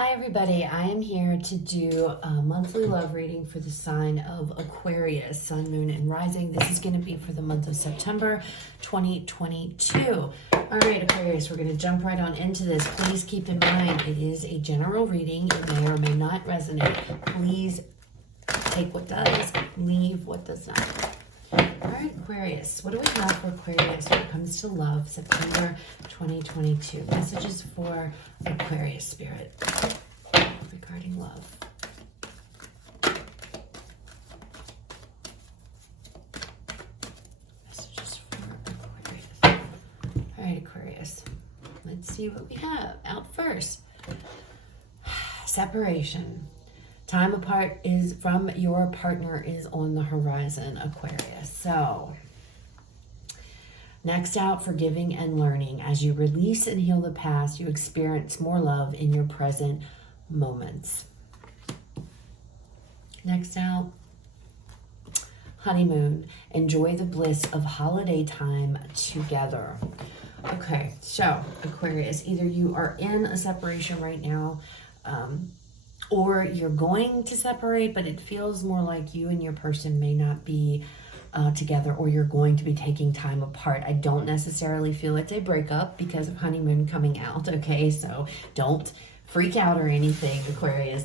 Hi everybody, I am here to do a monthly love reading for the sign of Aquarius, Sun, Moon, and Rising. This is going to be for the month of September 2022. All right, Aquarius, we're going to jump right on into this. Please keep in mind, it is a general reading. It may or may not resonate. Please take what does, leave what does not. All right, Aquarius, what do we have for Aquarius when it comes to love, September 2022? Messages for Aquarius spirit regarding love. Messages for Aquarius. All right, Aquarius, let's see what we have. Out first, separation. Time apart is from your partner is on the horizon, Aquarius. So, next out, forgiving and learning. As you release and heal the past, you experience more love in your present moments. Next out, honeymoon. Enjoy the bliss of holiday time together. Okay, so Aquarius, either you are in a separation right now, or you're going to separate, but it feels more like you and your person may not be together, or you're going to be taking time apart. I don't necessarily feel it's a breakup because of honeymoon coming out, okay? So don't freak out or anything, Aquarius.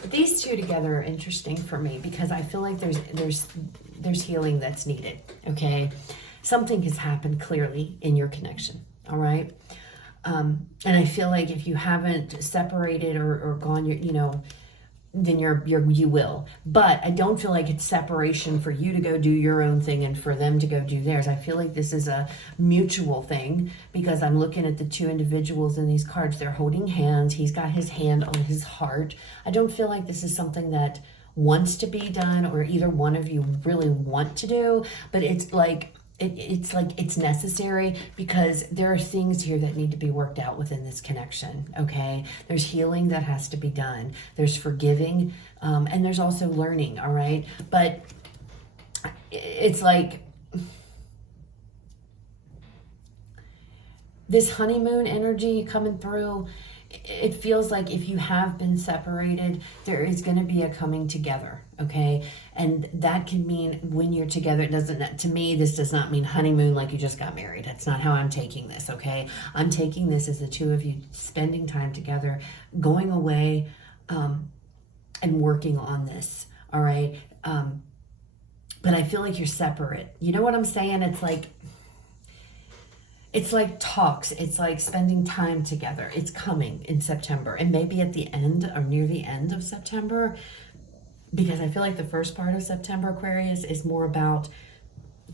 But these two together are interesting for me because I feel like there's healing that's needed, okay? Something has happened clearly in your connection, all right? And I feel like if you haven't separated or gone, then you will. But I don't feel like it's separation for you to go do your own thing and for them to go do theirs. I feel like this is a mutual thing because I'm looking at the two individuals in these cards. They're holding hands. He's got his hand on his heart. I don't feel like this is something that wants to be done or either one of you really want to do, but it's like it's necessary because there are things here that need to be worked out within this connection, okay? There's healing that has to be done. There's forgiving, and there's also learning, all right? But it's like this honeymoon energy coming through. It feels like if you have been separated, there is going to be a coming together, okay? And that can mean when you're together, it doesn't, to me, this does not mean honeymoon like you just got married. That's not how I'm taking this, okay? I'm taking this as the two of you spending time together, going away, and working on this, all right? But I feel like you're separate. You know what I'm saying? It's like talks. It's like spending time together. It's coming in September and maybe at the end or near the end of September, because I feel like the first part of September, Aquarius, is more about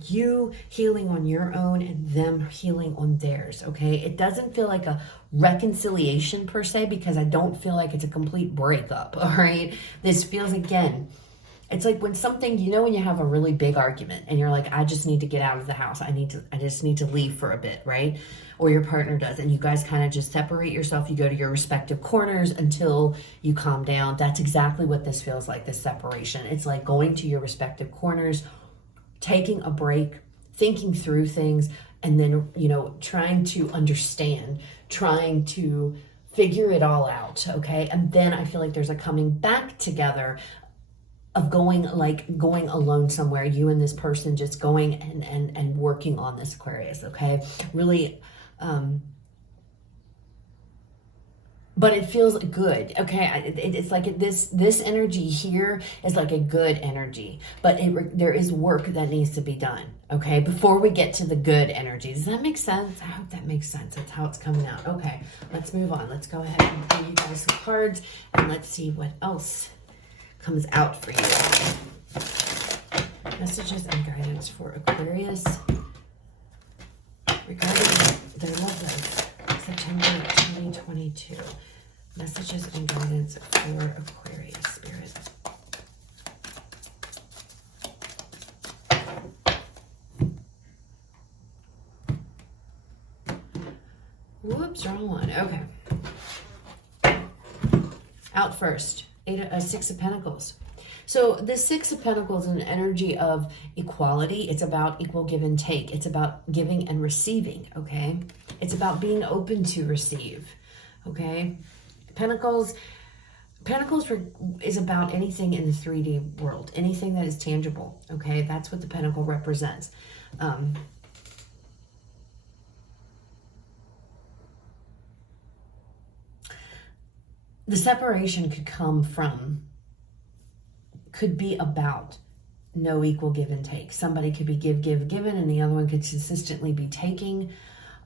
you healing on your own and them healing on theirs, okay? It doesn't feel like a reconciliation per se because I don't feel like it's a complete breakup, all right? This feels, again, it's like when something, when you have a really big argument and you're like, I just need to get out of the house. I just need to leave for a bit, right? Or your partner does. And you guys kind of just separate yourself. You go to your respective corners until you calm down. That's exactly what this feels like, this separation. It's like going to your respective corners, taking a break, thinking through things, and then, trying to understand, trying to figure it all out, okay? And then I feel like there's a coming back together of going alone somewhere, you and this person just going and working on this, Aquarius, okay? Really, but it feels good, okay? It's like this energy here is like a good energy, but there is work that needs to be done, okay? Before we get to the good energy. Does that make sense? I hope that makes sense. That's how it's coming out. Okay, let's move on. Let's go ahead and pull you guys some cards and let's see what else comes out for you. Messages and guidance for Aquarius regarding their love life, September 2022. Messages and guidance for Aquarius spirit. Whoops, wrong one. Okay. Out first. Six of Pentacles. So the Six of Pentacles is an energy of equality. It's about equal give and take. It's about giving and receiving, okay? It's about being open to receive, okay? Pentacles is about anything in the 3D world, anything that is tangible, okay? That's what the Pentacle represents. The separation could be about no equal give and take. Somebody could be given, and the other one could consistently be taking.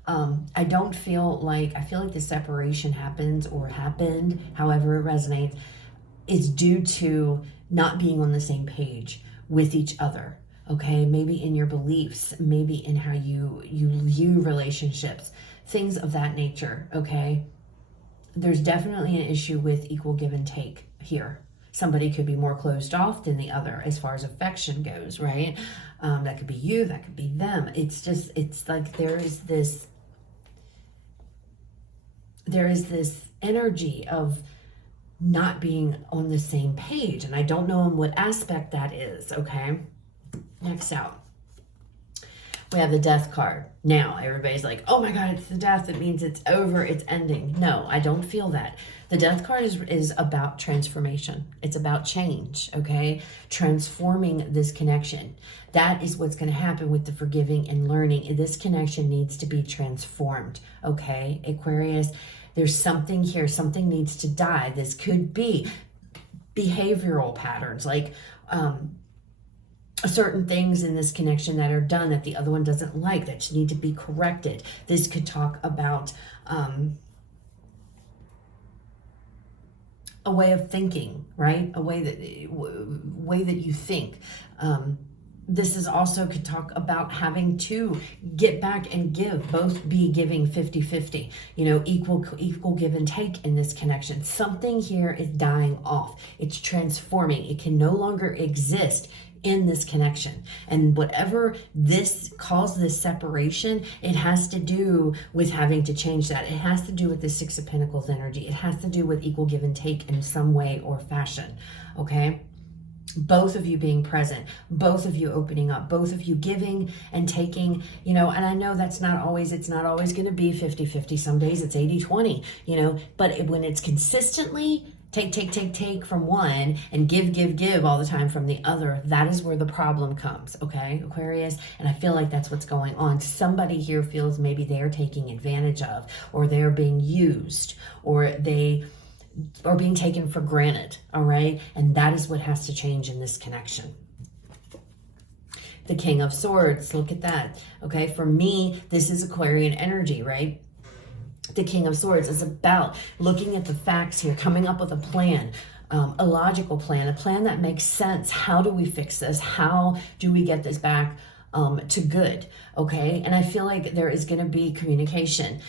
I feel like the separation happens or happened, however it resonates, is due to not being on the same page with each other. Okay, maybe in your beliefs, maybe in how you view relationships, things of that nature. Okay, there's definitely an issue with equal give and take here. Somebody could be more closed off than the other as far as affection goes, right? That could be you, that could be them. It's like there is this energy of not being on the same page. And I don't know in what aspect that is, okay? Next out, we have the Death card. Now, everybody's like, oh my God, it's the Death. It means it's over, it's ending. No, I don't feel that. The Death card is about transformation. It's about change, okay? Transforming this connection. That is what's going to happen with the forgiving and learning. This connection needs to be transformed, okay? Aquarius, there's something here. Something needs to die. This could be behavioral patterns, like certain things in this connection that are done that the other one doesn't like, that need to be corrected. This could talk about a way of thinking, right? A way that you think. This is also could talk about having to get back and give, both be giving 50-50, equal give and take in this connection. Something here is dying off. It's transforming. It can no longer exist in this connection. And whatever this caused this separation, it has to do with having to change that. It has to do with the Six of Pentacles energy. It has to do with equal give and take in some way or fashion, okay? Both of you being present, both of you opening up, both of you giving and taking, and I know it's not always going to be 50-50. Some days it's 80-20, but when it's consistently take from one and give all the time from the other, that is where the problem comes, okay, Aquarius? And I feel like that's what's going on. Somebody here feels maybe they're taking advantage of, or they're being used, or they are being taken for granted, all right? And that is what has to change in this connection. The King of Swords, look at that, okay? For me, this is Aquarian energy, right? The King of Swords is about looking at the facts here, coming up with a plan, a logical plan, a plan that makes sense. How do we fix this? How do we get this back to good, okay? And I feel like there is going to be communication,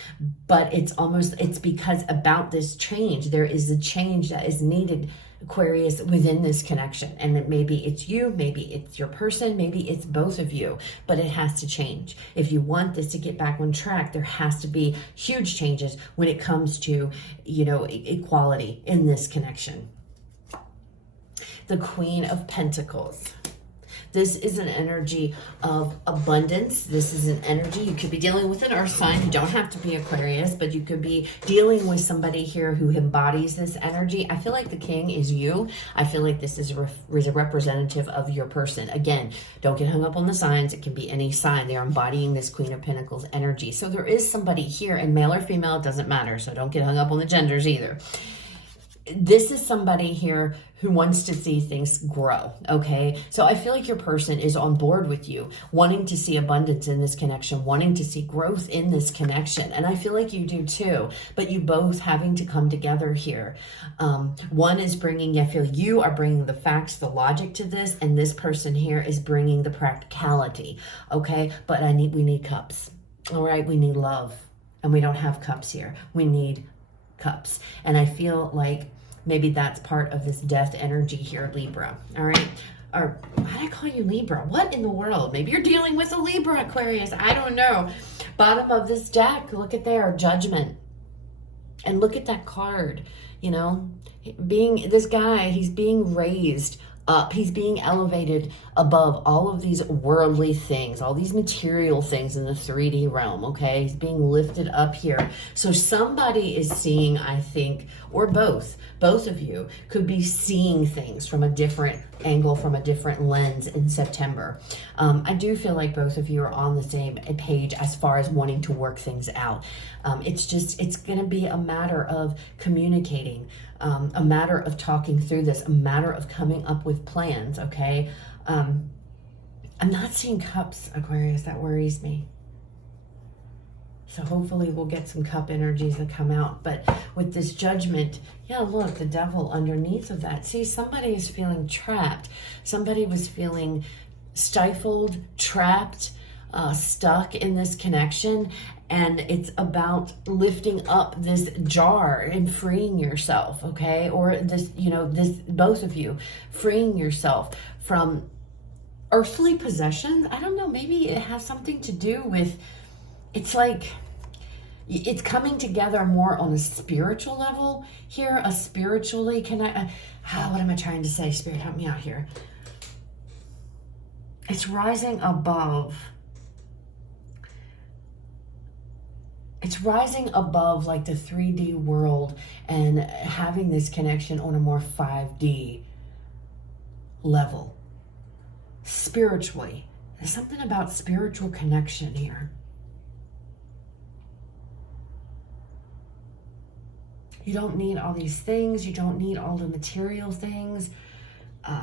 but it's because about this change, there is a change that is needed, Aquarius, within this connection. And maybe it's you, maybe it's your person, maybe it's both of you, but it has to change. If you want this to get back on track, there has to be huge changes when it comes to, equality in this connection. The Queen of Pentacles. This is an energy of abundance. This is an energy. You could be dealing with an earth sign. You don't have to be Aquarius, but you could be dealing with somebody here who embodies this energy. I feel like the king is you. I feel like this is a representative of your person. Again, don't get hung up on the signs. It can be any sign. They're embodying this Queen of Pentacles energy. So there is somebody here, and male or female, it doesn't matter. So don't get hung up on the genders either. This is somebody here who wants to see things grow, okay? So I feel like your person is on board with you, wanting to see abundance in this connection, wanting to see growth in this connection. And I feel like you do too, but you both having to come together here. One is I feel you are bringing the facts, the logic to this, and this person here is bringing the practicality, okay? But we need cups, all right? We need love, and we don't have cups here. We need cups. And I feel like maybe that's part of this death energy here, Libra. All right. Or why did I call you Libra? What in the world? Maybe you're dealing with a Libra, Aquarius. I don't know. Bottom of this deck, look at there, Judgment. And look at that card, this guy, he's being raised up. He's being elevated above all of these worldly things, all these material things in the 3D realm, okay? He's being lifted up here. So somebody is seeing, I think, or both of you could be seeing things from a different angle, from a different lens in September. I do feel like both of you are on the same page as far as wanting to work things out. It's going to be a matter of communicating, a matter of talking through this, a matter of coming up with plans, okay? I'm not seeing cups, Aquarius. That worries me. So hopefully we'll get some cup energies that come out. But with this judgment, yeah, look, the devil underneath of that. See, somebody is feeling trapped. Somebody was feeling stifled, trapped, stuck in this connection. And it's about lifting up this jar and freeing yourself, okay? Or this, both of you, freeing yourself from earthly possessions. I don't know, maybe it has something to do with, it's like, it's coming together more on a spiritual level here, a spiritually connect. What am I trying to say? Spirit, help me out here. It's rising above. It's rising above like the 3D world and having this connection on a more 5D level. Spiritually. There's something about spiritual connection here. You don't need all these things. You don't need all the material things.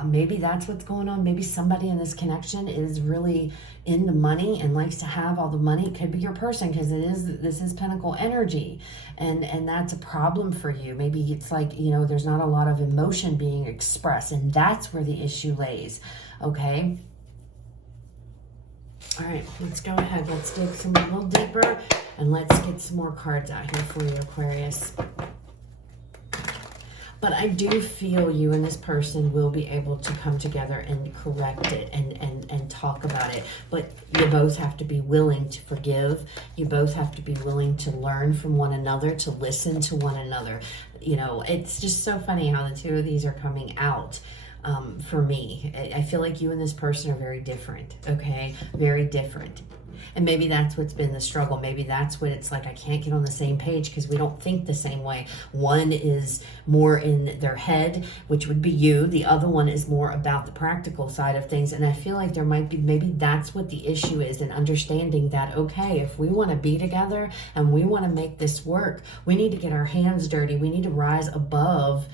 Maybe that's what's going on. Maybe somebody in this connection is really in the money and likes to have all the money. It could be your person, because this is Pentacle energy, and that's a problem for you. Maybe it's like, there's not a lot of emotion being expressed, and that's where the issue lays. Okay. All right, let's go ahead. Let's dig a little deeper, and let's get some more cards out here for you, Aquarius. But I do feel you and this person will be able to come together and correct it and talk about it. But you both have to be willing to forgive. You both have to be willing to learn from one another, to listen to one another. It's just so funny how the two of these are coming out. For me, I feel like you and this person are very different, okay? Very different. And maybe that's what's been the struggle. Maybe that's what it's like, I can't get on the same page because we don't think the same way. One is more in their head, which would be you. The other one is more about the practical side of things. And I feel like there might be, maybe that's what the issue is, in understanding that, okay, if we want to be together and we want to make this work, we need to get our hands dirty. We need to rise above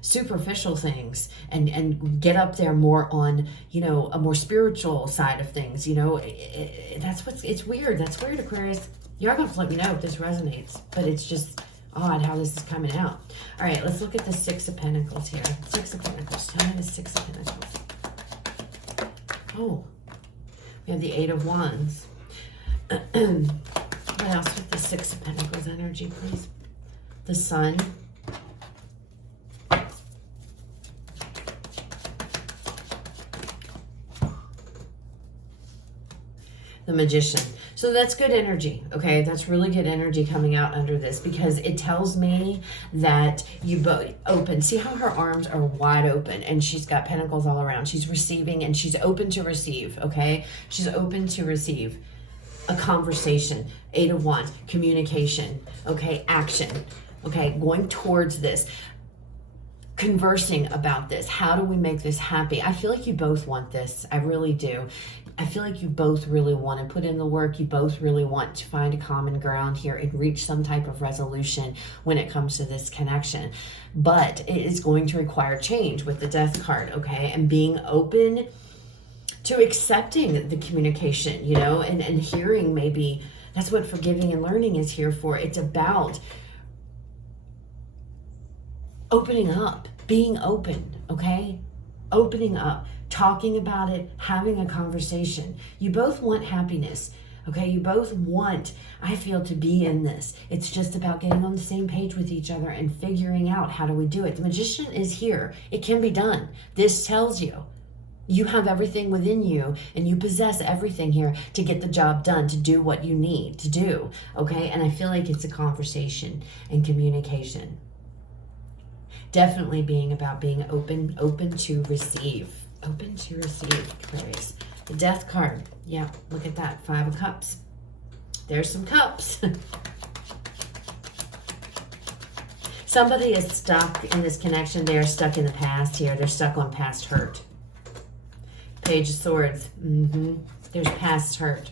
superficial things and get up there more on, a more spiritual side of things. It's weird. That's weird, Aquarius. You're going to have to let me know if this resonates, but it's just odd how this is coming out. All right, let's look at the Six of Pentacles here. Six of Pentacles. Tell me the Six of Pentacles. Oh, we have the Eight of Wands. What else with the Six of Pentacles energy, please? The Sun. The Magician. So that's good energy, okay? That's really good energy coming out under this, because it tells me that you both open. See how her arms are wide open and she's got pentacles all around. She's receiving and she's open to receive, okay? She's open to receive a conversation. Eight of Wands, communication, okay? Action, okay? Going towards this. Conversing about this. How do we make this happy? I feel like you both want this. I really do. I feel like you both really want to put in the work. You both really want to find a common ground here and reach some type of resolution when it comes to this connection. But it is going to require change with the Death card, okay? And being open to accepting the communication, and hearing. Maybe that's what forgiving and learning is here for. It's about opening up, being open, okay? Opening up, talking about it, having a conversation. You both want happiness, okay? You both want, I feel, to be in this. It's just about getting on the same page with each other and figuring out, how do we do it? The Magician is here. It can be done. This tells you you have everything within you and you possess everything here to get the job done, to do what you need to do, okay? And I feel like it's a conversation and communication. Definitely being about being open to receive. Open to receive, Aquarius. The Death card. Yeah, look at that. 5 of Cups. There's some cups. Somebody is stuck in this connection. They are stuck in the past here. They're stuck on past hurt. Page of Swords. There's past hurt.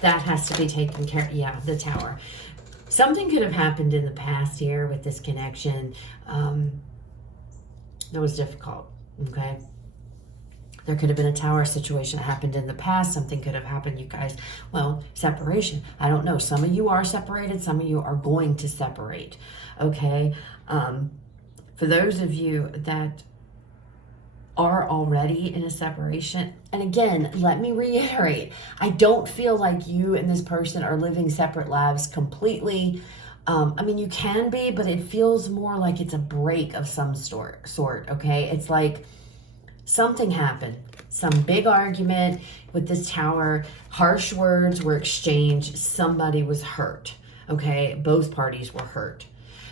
That has to be taken care of. Yeah, the Tower. Something could have happened in the past here with this connection that was difficult, okay? There could have been a Tower situation that happened in the past. Something could have happened, you guys. Well, separation. I don't know. Some of you are separated. Some of you are going to separate, okay? For those of you that are already in a separation, and again, let me reiterate, I don't feel like you and this person are living separate lives completely. I mean, you can be, but it feels more like it's a break of some sort, okay? It's like something happened, some big argument with this Tower, harsh words were exchanged, somebody was hurt, okay? Both parties were hurt.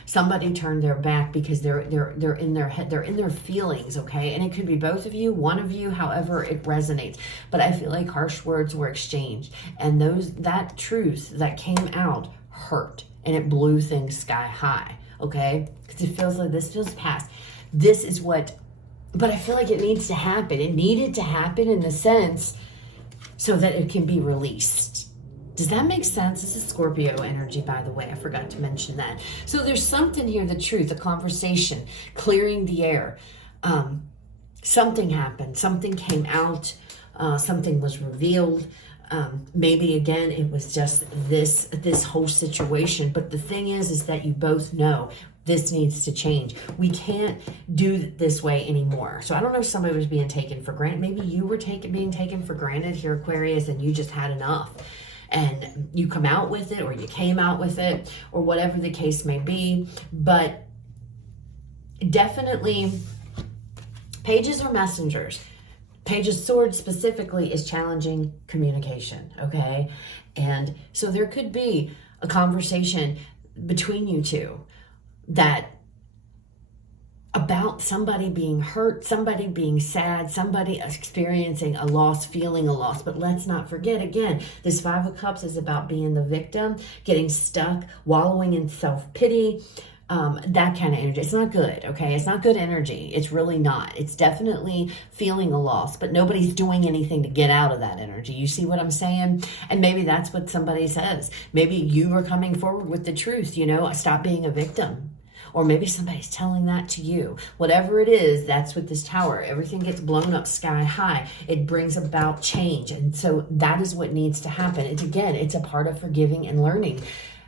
Somebody turned their back because they're in their head, they're in their feelings, okay? And it could be both of you, one of you, however it resonates. But I feel like harsh words were exchanged, and that truth that came out hurt, and it blew things sky high, okay? Because it feels like this feels past. This is what, but I feel like it needs to happen. It needed to happen in the sense so that it can be released. Does that make sense? This is Scorpio energy, by the way. I forgot to mention that. So there's something here, the truth, a conversation, clearing the air. Something happened. Something came out. Something was revealed. Maybe, again, it was just this whole situation. But the thing is that you both know this needs to change. We can't do it this way anymore. So I don't know if somebody was being taken for granted. Maybe you were being taken for granted here, Aquarius, and you just had enough. And you come out with it, or you came out with it, or whatever the case may be. But definitely, pages are messengers. Page of Swords specifically is challenging communication, okay? And so there could be a conversation between you two that about somebody being hurt, somebody being sad, somebody experiencing a loss, feeling a loss. But let's not forget, again, this 5 of Cups is about being the victim, getting stuck, wallowing in self-pity, that kind of energy. It's not good, okay? It's not good energy. It's really not. It's definitely feeling a loss, but nobody's doing anything to get out of that energy. You see what I'm saying? And maybe that's what somebody says. Maybe you are coming forward with the truth, stop being a victim. Or maybe somebody's telling that to you. Whatever it is, that's with this Tower. Everything gets blown up sky high. It brings about change. And so that is what needs to happen. It's a part of forgiving and learning.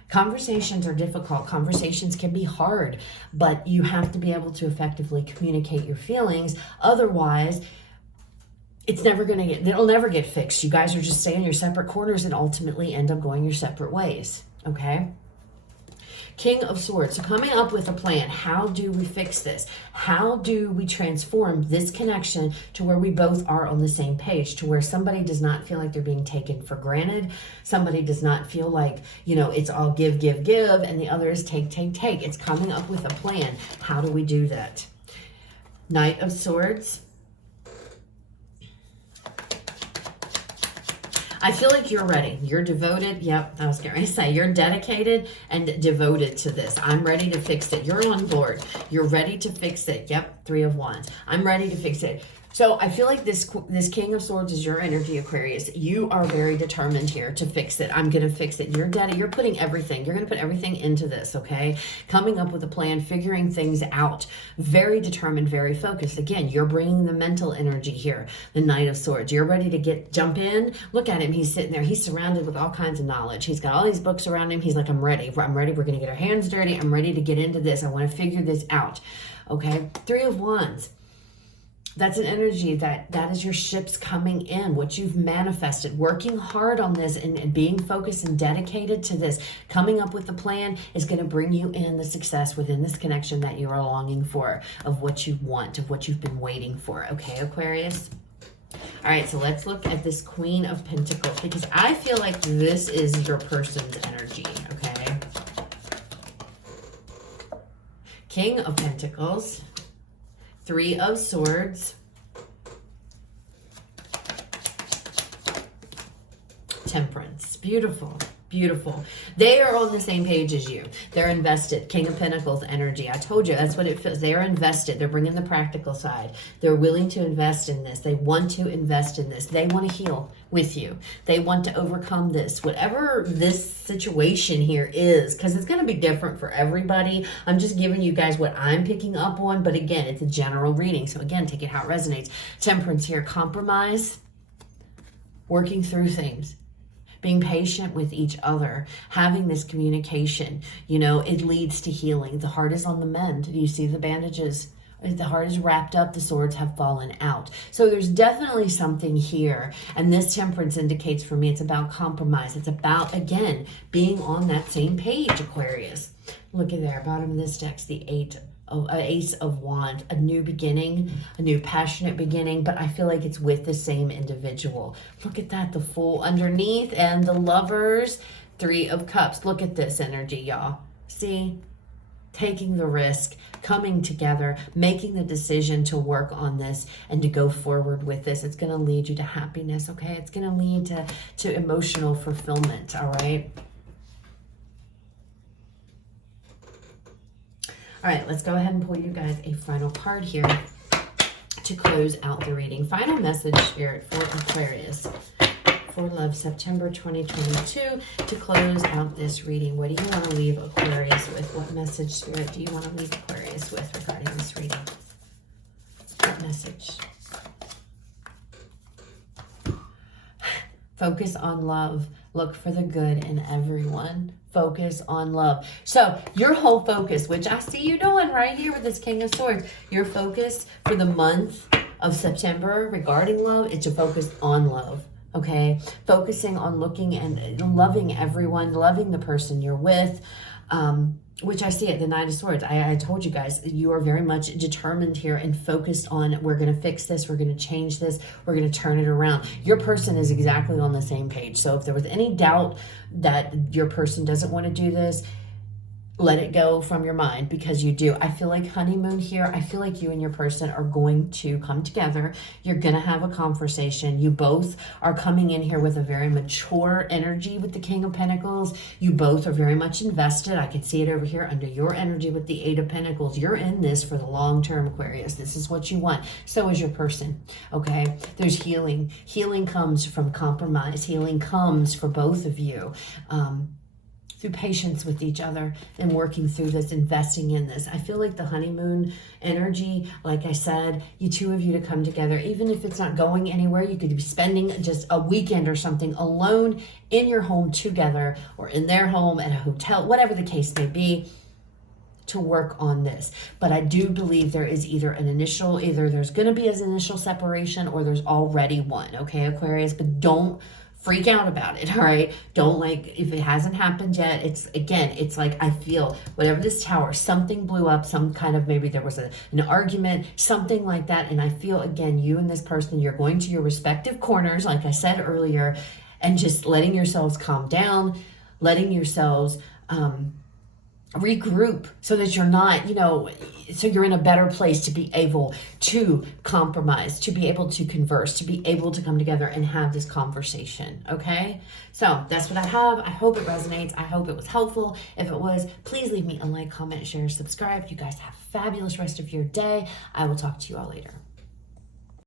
Conversations are difficult. Conversations can be hard, but you have to be able to effectively communicate your feelings. Otherwise, it'll never get fixed. You guys are just staying in your separate corners and ultimately end up going your separate ways. Okay? King of Swords. So coming up with a plan. How do we fix this? How do we transform this connection to where we both are on the same page, to where somebody does not feel like they're being taken for granted. Somebody does not feel like, it's all give, give, give, and the other is take, take, take. It's coming up with a plan. How do we do that? Knight of Swords. I feel like you're ready. You're devoted. Yep, I was going to say you're dedicated and devoted to this. I'm ready to fix it. You're on board. You're ready to fix it. Yep, 3 of Wands. I'm ready to fix it. So I feel like this King of Swords is your energy, Aquarius. You are very determined here to fix it. I'm going to fix it. You're putting everything. You're going to put everything into this, okay? Coming up with a plan, figuring things out. Very determined, very focused. Again, you're bringing the mental energy here, the Knight of Swords. You're ready to jump in. Look at him. He's sitting there. He's surrounded with all kinds of knowledge. He's got all these books around him. He's like, I'm ready. I'm ready. We're going to get our hands dirty. I'm ready to get into this. I want to figure this out, okay? 3 of Wands. That's an energy that is your ships coming in, what you've manifested, working hard on this and being focused and dedicated to this. Coming up with the plan is going to bring you in the success within this connection that you are longing for, of what you want, of what you've been waiting for. Okay, Aquarius? All right, so let's look at this Queen of Pentacles, because I feel like this is your person's energy, okay? King of Pentacles, Three of Swords, Temperance. Beautiful. Beautiful. They are on the same page as you. They're invested. King of Pentacles energy. I told you, that's what it feels. They're invested. They're bringing the practical side. They're willing to invest in this. They want to invest in this. They want to heal with you. They want to overcome this. Whatever this situation here is, because it's going to be different for everybody. I'm just giving you guys what I'm picking up on. But again, it's a general reading. So again, take it how it resonates. Temperance here. Compromise. Working through things. Being patient with each other, having this communication, you know, it leads to healing. The heart is on the mend. Do you see the bandages? The heart is wrapped up, the swords have fallen out. So there's definitely something here. And this temperance indicates for me, it's about compromise. It's about, again, being on that same page, Aquarius. Look at there, bottom of this deck's the Ace of Wands, a new beginning, a new passionate beginning, but I feel like it's with the same individual. Look at that, the Fool underneath, and the Lovers, Three of Cups. Look at this energy, y'all. See? Taking the risk, coming together, making the decision to work on this and to go forward with this. It's going to lead you to happiness, okay? It's going to lead to emotional fulfillment, all right? All right, let's go ahead and pull you guys a final card here to close out the reading. Final message, Spirit, for Aquarius for love, September 2022, to close out this reading. What do you want to leave Aquarius with? What message, Spirit, do you want to leave Aquarius with regarding this reading? What message? Focus on love. Look for the good in everyone. Focus on love. So your whole focus, which I see you doing right here with this King of Swords, your focus for the month of September regarding love, it's a focus on love. Okay? Focusing on looking and loving everyone, loving the person you're with, which I see at the Knight of Swords. I told you guys, you are very much determined here and focused on, we're going to fix this, we're going to change this, we're going to turn it around. Your person is exactly on the same page. So if there was any doubt that your person doesn't want to do this, let it go from your mind, because you do. I feel like honeymoon here. I feel like you and your person are going to come together. You're going to have a conversation. You both are coming in here with a very mature energy with the King of Pentacles. You both are very much invested. I can see it over here under your energy with the Eight of Pentacles. You're in this for the long term, Aquarius. This is what you want. So is your person. Okay? There's healing. Healing comes from compromise. Healing comes for both of you. Through patience with each other and working through this, investing in this. I feel like the honeymoon energy, like I said, you two of you to come together, even if it's not going anywhere, you could be spending just a weekend or something alone in your home together, or in their home at a hotel, whatever the case may be, to work on this. But I do believe there is either there's going to be an initial separation, or there's already one, okay, Aquarius? But don't freak out about it, all right? Don't, like, if it hasn't happened yet, it's like, I feel whatever this tower, something blew up, some kind of, maybe there was an argument, something like that. And I feel, again, you and this person, you're going to your respective corners, like I said earlier, and just letting yourselves calm down, letting yourselves regroup, so that you're not, so you're in a better place to be able to compromise, to be able to converse, to be able to come together and have this conversation. Okay, so that's what I have. I hope it resonates. I hope it was helpful. If it was, please leave me a like, comment, share, subscribe. You guys have a fabulous rest of your day. I will talk to you all later.